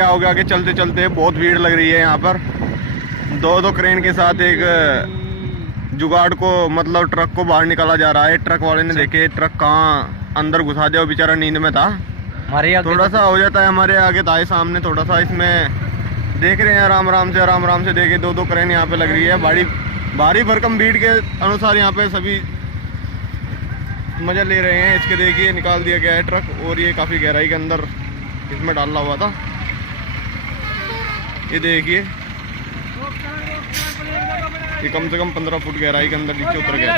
क्या हो गया कि चलते चलते बहुत भीड़ लग रही है यहाँ पर। दो क्रेन के साथ एक जुगाड़ को मतलब ट्रक को बाहर निकाला जा रहा है। ट्रक वाले ने देखे ट्रक कहाँ अंदर घुसा दिया, बेचारा नींद में था। थोड़ा सा हो जाता है, हमारे आगे था सामने थोड़ा सा। इसमें देख रहे हैं आराम आराम से देखे। दो क्रेन यहाँ पे लग रही है। भारी भरकम भीड़ के अनुसार यहाँ पे सभी मजा ले रहे हैं इसके। देखिए निकाल दिया गया है ट्रक, और ये काफी गहराई के अंदर इसमें डाला हुआ था। ये देखिए ये कम से कम 15 फुट गहराई के अंदर नीचे उतर गया।